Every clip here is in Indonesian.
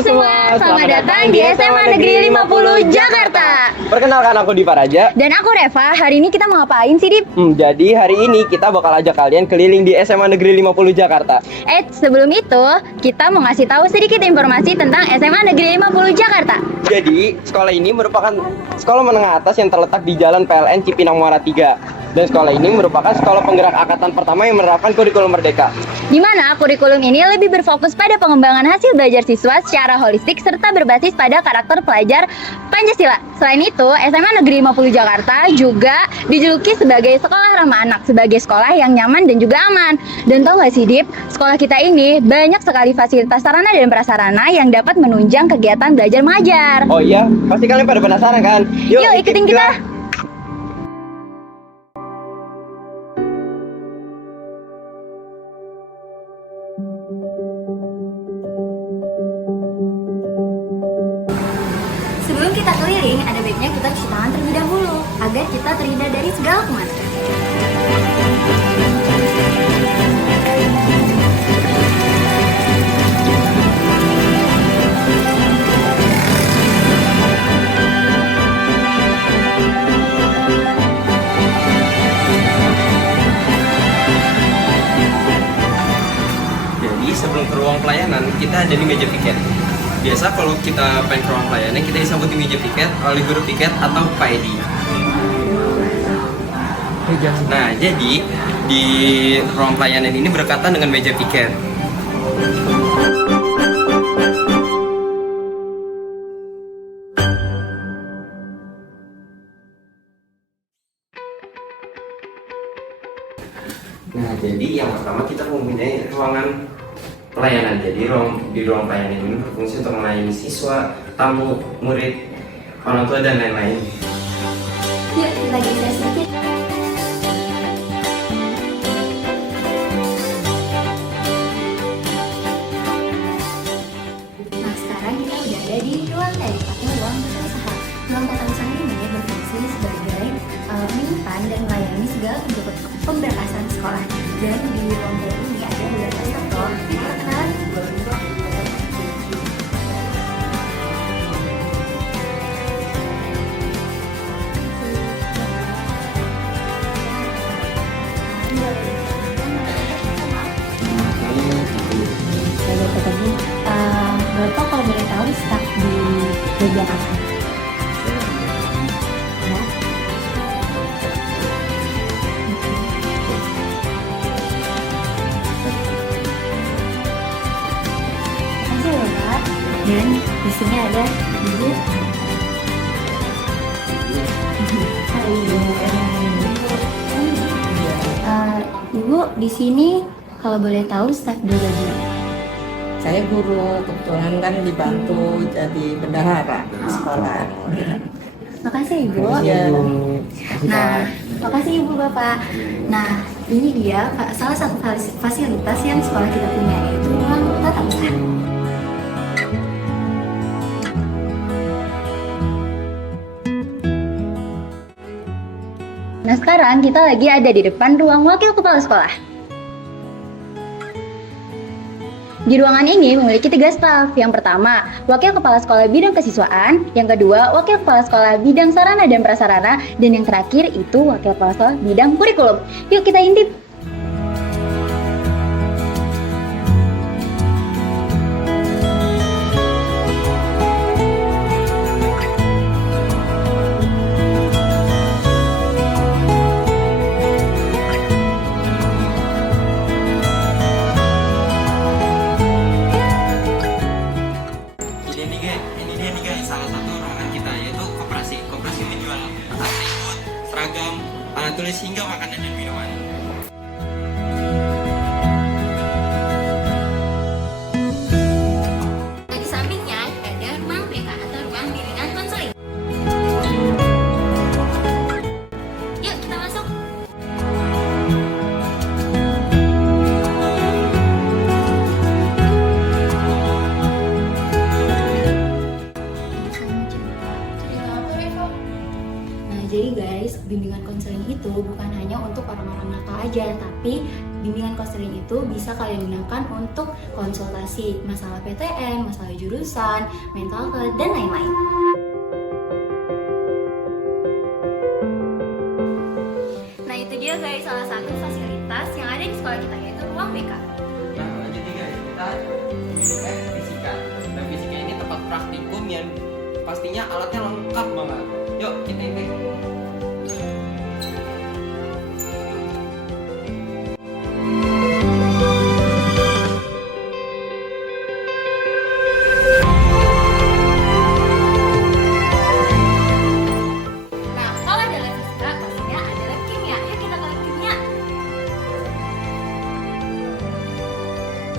semua, selamat datang di SMA Negeri 50 Jakarta. Perkenalkan, aku Dipa Raja. Dan aku Reva. Hari ini kita mau ngapain sih, Dip? Jadi hari ini kita bakal ajak kalian keliling di SMA Negeri 50 Jakarta. Sebelum itu, kita mau ngasih tahu sedikit informasi tentang SMA Negeri 50 Jakarta. Jadi, sekolah ini merupakan sekolah menengah atas yang terletak di Jalan PLN Cipinang Muara 3. Dan sekolah ini merupakan sekolah penggerak angkatan pertama yang menerapkan kurikulum merdeka. Di mana kurikulum ini lebih berfokus pada pengembangan hasil belajar siswa secara holistik serta berbasis pada karakter pelajar Pancasila. Selain itu, SMA Negeri 50 Jakarta juga dijuluki sebagai sekolah ramah anak, sebagai sekolah yang nyaman dan juga aman. Dan tau gak sih, Dip, sekolah kita ini banyak sekali fasilitas sarana dan prasarana yang dapat menunjang kegiatan belajar mengajar. Oh iya, pasti kalian pada penasaran kan? Yuk ikutin kita. Sebelum kita keliling, ada baiknya kita cuci tangan terlebih dahulu agar kita terhindar dari segala kuman. Jadi sebelum ke ruang pelayanan, kita ada di meja piket. Biasa kalau kita pengen ke ruang pelayanan, kita disambut di meja piket oleh guru piket atau Pak Edi. Nah, jadi di ruang pelayanan ini berdekatan dengan meja piket. Nah, jadi yang pertama kita mempunyai ruangan pelayanan. Jadi di ruang pelayanan ini berfungsi untuk melayani siswa, tamu, murid, orang tua dan lain-lain. Yuk kita geser sedikit. Nah, sekarang kita udah ada di ruang tadi, tepatnya ruang tata usaha. Ruang tata usaha ini berfungsi sebagai menyimpan dan melayani segala bentuk pemberkasan sekolah. Dan di ruang tadi ini ada beberapa sektor perkenalan. Bapak kalau boleh tahu staf di bagian apa? Ya. Terima kasih ya, Pak. Dan di sini ada Ibu. Ibu di sini kalau boleh tahu staf di bagian. Saya guru, kebetulan kan dibantu jadi bendahara di sekolah. Makasih Ibu. Iya. Nah, makasih Ibu Bapak. Nah, ini dia salah satu fasilitas yang sekolah kita punya, yaitu ruang tata usaha. Nah, sekarang kita lagi ada di depan ruang wakil kepala sekolah. Di ruangan ini memiliki 3 staf. Yang pertama, wakil kepala sekolah bidang kesiswaan. Yang kedua, wakil kepala sekolah bidang sarana dan prasarana. Dan yang terakhir itu wakil kepala sekolah bidang kurikulum. Yuk kita intip. Ini dia nih guys, salah satu ruangan kita yaitu koperasi. Koperasi ini jual atribut, seragam, alat tulis hingga makanan dan minuman. bimbingan konseling itu bisa kalian gunakan untuk konsultasi masalah PTN, masalah jurusan, mental health, dan lain-lain. Nah itu dia guys salah satu fasilitas yang ada di sekolah kita yaitu ruang BK. Nah lanjut nih guys, kita fisika. Dan fisika ini tempat praktikum yang pastinya alatnya lengkap banget. Yuk kita intip. Nah kalau ada lab fisika pastinya ada lab kimia. Yuk kita ke lab kimia.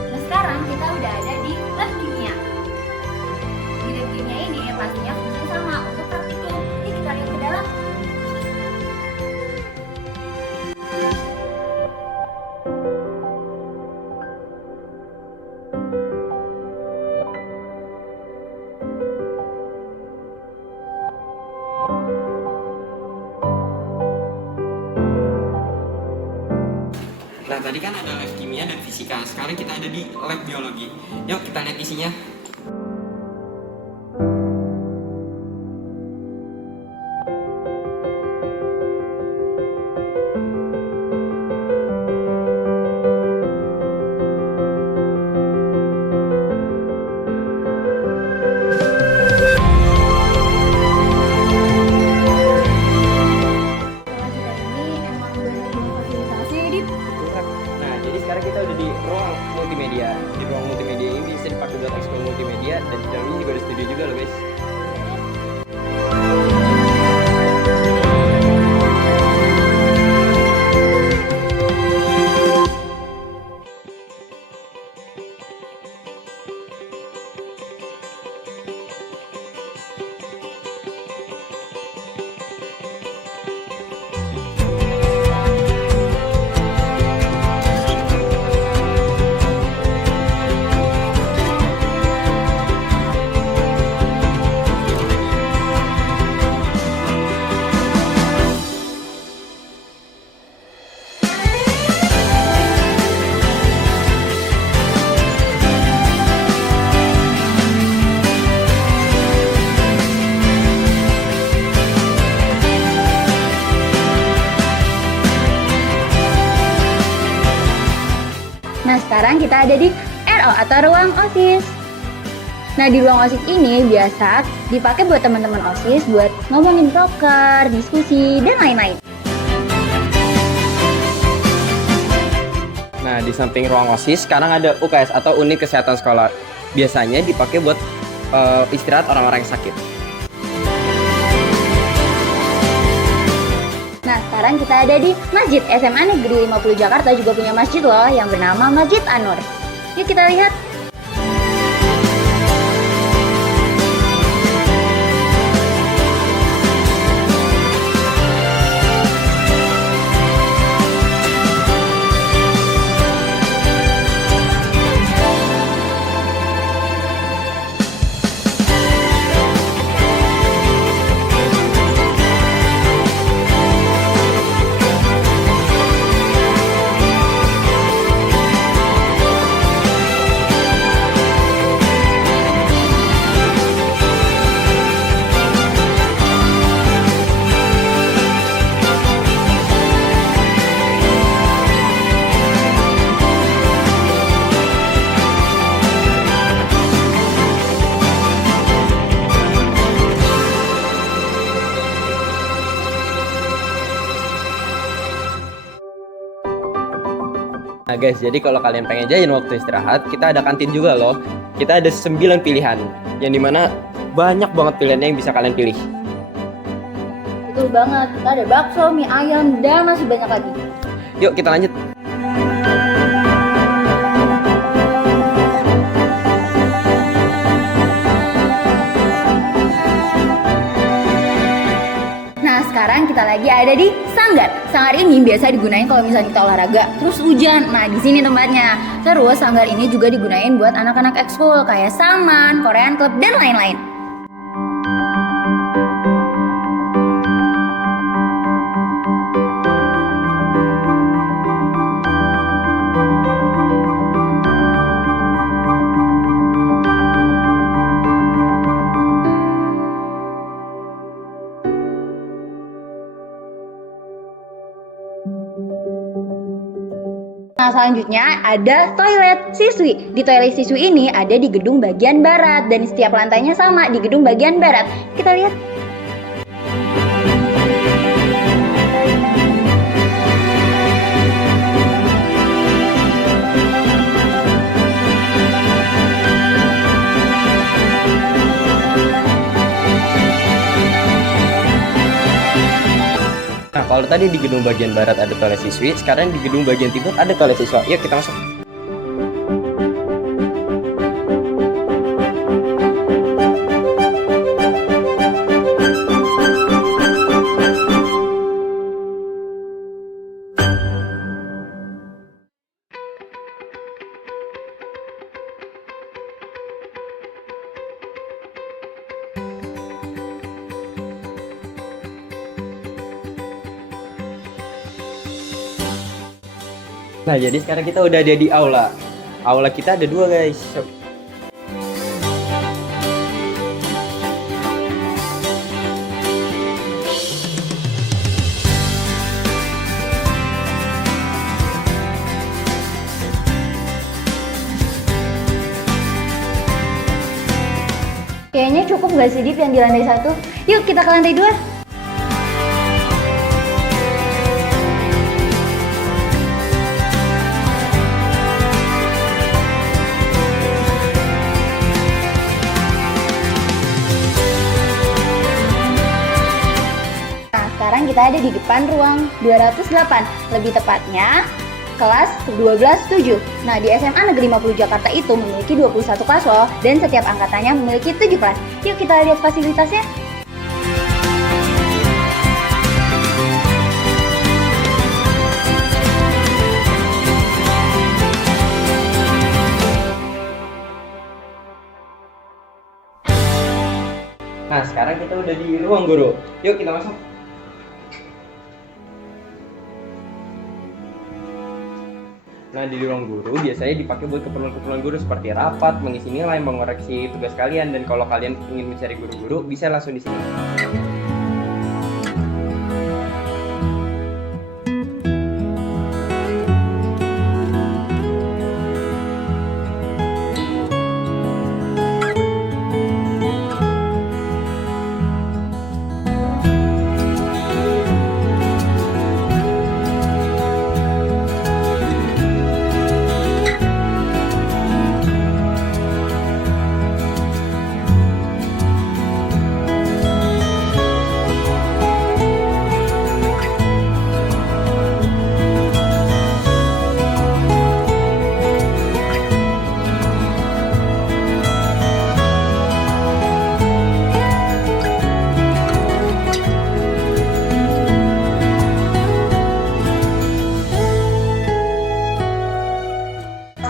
Nah sekarang kita udah ada di lab kimia. Di lab kimia ini pastinya fungsinya sama untuk praktikum. Yuk kita lihat ke dalam. Nah tadi kan ada lab kimia dan fisika. Sekarang kita ada di lab biologi. Yuk kita lihat isinya. Sekolah kita ini emang banyak fasilitasnya ya, Dit. Nah, jadi sekarang kita udah di ruang multimedia. Di ruang multimedia ini bisa dipakai buat ekskul multimedia dan di dalamnya juga ada studio juga loh guys. Nah sekarang kita ada di RO atau ruang OSIS. Nah di ruang OSIS ini biasa dipakai buat teman-teman OSIS buat ngomongin proker, diskusi, dan lain-lain. Nah, di samping ruang OSIS sekarang ada UKS atau unit kesehatan sekolah. Biasanya dipakai buat istirahat orang-orang yang sakit. Nah sekarang kita ada di Masjid SMA Negeri 50 Jakarta juga punya masjid loh yang bernama Masjid An-Nur. Yuk kita lihat. Nah guys, jadi kalau kalian pengen jajan waktu istirahat, kita ada kantin juga loh. Kita ada 9 pilihan, yang dimana banyak banget pilihannya yang bisa kalian pilih. Betul banget, kita ada bakso, mie ayam, dan masih banyak lagi. Yuk kita lanjut. Nah sekarang kita lagi ada di sanggar. Sanggar ini biasa digunain kalau misalnya kita olahraga, terus hujan. Nah di sini tempatnya. Terus sanggar ini juga digunain buat anak-anak ekskul kayak Saman, Korean Club, dan lain-lain. Nah, selanjutnya ada toilet siswi. Di toilet siswi ini ada di gedung bagian barat dan setiap lantainya sama di gedung bagian barat. Kita lihat. Nah, kalau tadi di gedung bagian barat ada toilet siswi, sekarang di gedung bagian timur ada toilet siswa. Yuk kita masuk. Nah, jadi sekarang kita udah ada di aula. Aula kita ada dua, guys. Kayaknya cukup gak sih, Div, yang di lantai 1? Yuk kita ke lantai 2. Nah, sekarang kita ada di depan ruang 208. Lebih tepatnya kelas 12-7. Nah, di SMA Negeri 50 Jakarta itu memiliki 21 kelas loh, dan setiap angkatannya memiliki 7 kelas. Yuk kita lihat fasilitasnya. Nah, sekarang kita udah di ruang guru. Yuk kita masuk. Nah, di ruang guru biasanya dipakai buat keperluan-keperluan guru seperti rapat, mengisi nilai, mengoreksi tugas kalian, dan kalau kalian ingin mencari guru-guru bisa langsung di sini.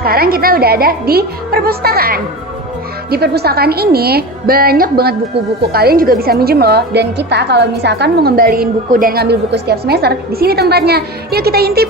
Sekarang kita udah ada di perpustakaan. Di perpustakaan ini banyak banget buku-buku, kalian juga bisa minjem loh. Dan kita kalau misalkan mau ngembaliin buku dan ngambil buku setiap semester, di sini tempatnya. Yuk kita intip.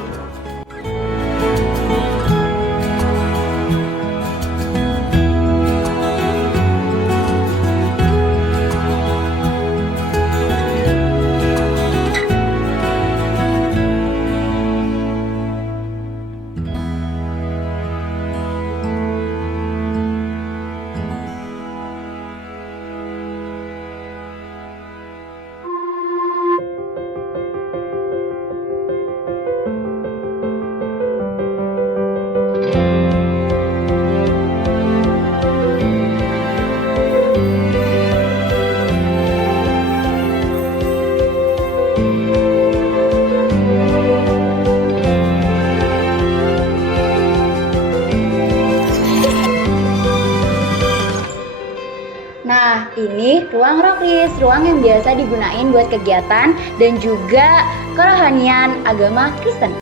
Nah, ini ruang rokris, ruang yang biasa digunain buat kegiatan dan juga kerohanian agama Kristen.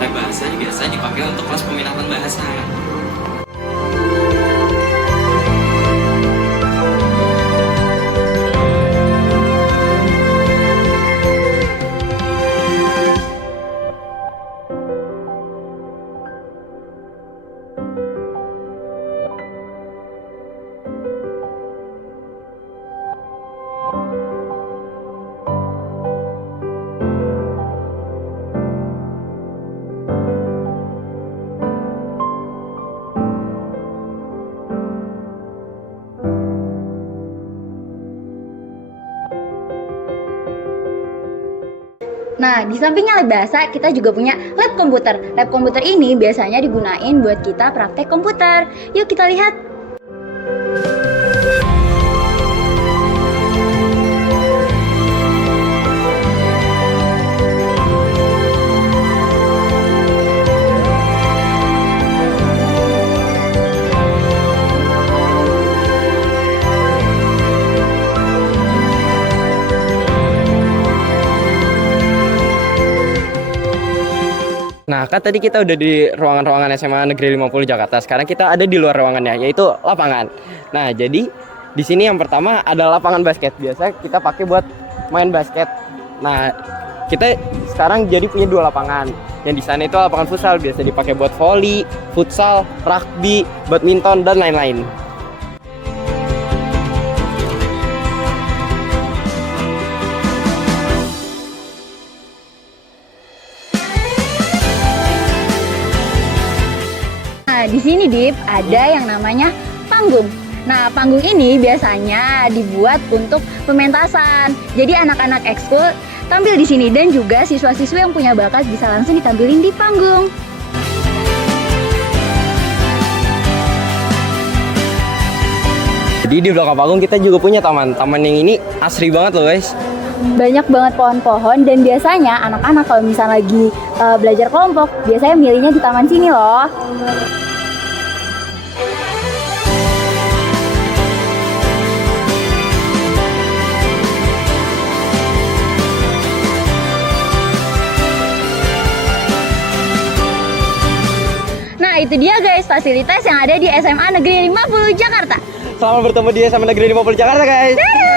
Tab bahasa biasa dipakai untuk kelas peminatan bahasa. Nah, di sampingnya lab bahasa, kita juga punya lab komputer. Lab komputer ini biasanya digunain buat kita praktek komputer. Yuk kita lihat. Nah, kan tadi kita udah di ruangan-ruangan SMA Negeri 50 Jakarta. Sekarang kita ada di luar ruangannya, yaitu lapangan. Nah, jadi di sini yang pertama ada lapangan basket. Biasa kita pakai buat main basket. Nah, kita sekarang jadi punya 2 lapangan. Yang di sana itu lapangan futsal, biasa dipakai buat volley, futsal, rugby, badminton, dan lain-lain. Nah, di sini Dip ada yang namanya panggung. Nah, panggung ini biasanya dibuat untuk pementasan. Jadi anak-anak ekskul tampil di sini dan juga siswa-siswi yang punya bakat bisa langsung ditampilin di panggung. Jadi di belakang panggung kita juga punya taman. Taman yang ini asri banget loh guys. Banyak banget pohon-pohon dan biasanya anak-anak kalau misalnya lagi belajar kelompok, biasanya milihnya di taman sini loh. Nah, itu dia guys fasilitas yang ada di SMA Negeri 50 Jakarta. Selamat bertemu di SMA Negeri 50 Jakarta guys. Dadah!